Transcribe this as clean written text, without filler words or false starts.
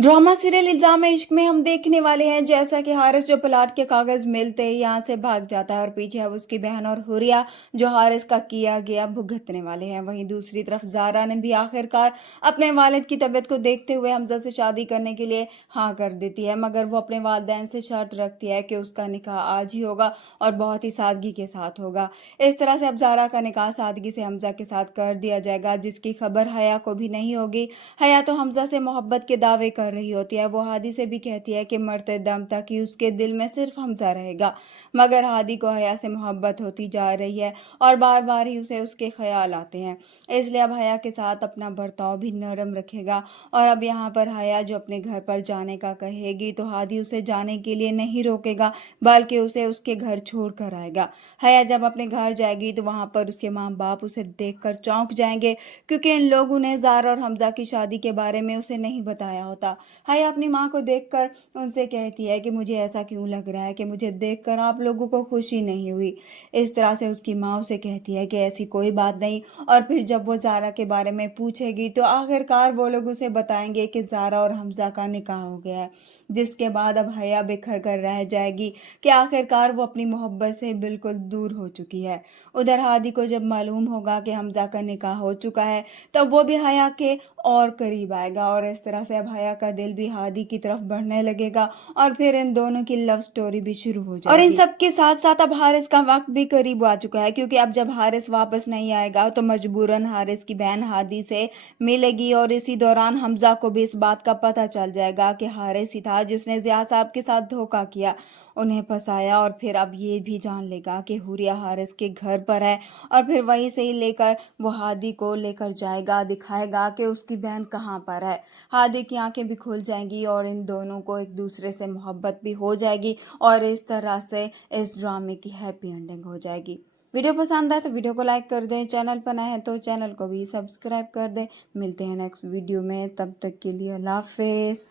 Drama serial इल्जाम इश्क में हम देखने वाले हैं जैसा कि हारिस जो प्लाट के कागज मिलते ही यहाँ से भाग जाता है और पीछे अब उसकी बहन और हुरिया जो हारिस का किया गया भुगतने वाले हैं। वहीं दूसरी तरफ जारा ने भी आखिरकार अपने वालिद की तबीयत को देखते हुए हमजा से शादी करने के लिए हाँ कर देती है, मगर वो अपने वालिदैन से शर्त रखती है कि उसका निकाह आज ही होगा और बहुत ही सादगी के साथ होगा। इस तरह से अब जारा का निकाह सादगी से हमजा के साथ कर दिया जाएगा, जिसकी खबर हया को भी नहीं होगी। हया तो हमजा से मोहब्बत के दावे कर रही होती है। वो हादी से भी कहती है कि मरते दम तक ही उसके दिल में सिर्फ हमजा रहेगा, मगर हादी को हया से मोहब्बत होती जा रही है और बार बार ही उसे उसके ख्याल आते हैं। इसलिए अब हया के साथ अपना बर्ताव भी नरम रखेगा और अब यहाँ पर हया जो अपने घर पर जाने का कहेगी तो हादी उसे जाने के लिए नहीं रोकेगा, बल्कि उसे उसके घर छोड़ कर आएगा। हया जब अपने घर जाएगी तो वहाँ पर उसके माँ बाप उसे देखकर चौंक जाएंगे, क्योंकि इन लोगों ने जारा और हमजा की शादी के बारे में उसे नहीं बताया होता। हया अपनी माँ को देखकर उनसे कहती है कि मुझे ऐसा क्यों लग रहा है कि मुझे देखकर आप लोगों को खुशी नहीं हुई। इस तरह से उसकी माँ उसे कहती है कि ऐसी कोई बात नहीं, और फिर जब वो जारा के बारे में पूछेगी तो आखिरकार वो लोग उसे बताएंगे कि जारा और हमजा का निकाह हो गया है, जिसके बाद अब हया बेखर कर रह जाएगी कि आखिरकार वो अपनी मोहब्बत से बिल्कुल दूर हो चुकी है। उधर हादी को जब मालूम होगा कि हमजा का निकाह हो चुका है तब वो भी हया के और करीब आएगा और इस तरह से अब हया का दिल भी हादी की तरफ बढ़ने लगेगा और फिर इन दोनों की लव स्टोरी भी शुरू हो जाएगी। और इन सब के साथ साथ अब हारिस का वक्त भी करीब आ चुका है, क्योंकि अब जब हारिस वापस नहीं आएगा तो मजबूरन हारिस की बहन हादी से मिलेगी और इसी दौरान हमजा को भी इस बात का पता चल जाएगा कि हारिस ही था जिसने जिया साहब के साथ धोखा किया, उन्हें फंसाया, और फिर अब ये भी जान लेगा कि हुरिया हारिस के घर पर है और फिर वहीं से ही लेकर वो हादी को लेकर जाएगा, दिखाएगा कि उसकी बहन कहाँ पर है। हादी की आंखें भी खुल जाएंगी और इन दोनों को एक दूसरे से मोहब्बत भी हो जाएगी और इस तरह से इस ड्रामे की हैप्पी एंडिंग हो जाएगी। वीडियो पसंद आए तो वीडियो को लाइक कर दें, चैनल पर नए हैं तो चैनल को भी सब्सक्राइब कर दें। मिलते हैं नेक्स्ट वीडियो में, तब तक के लिए अल्लाह हाफिज़।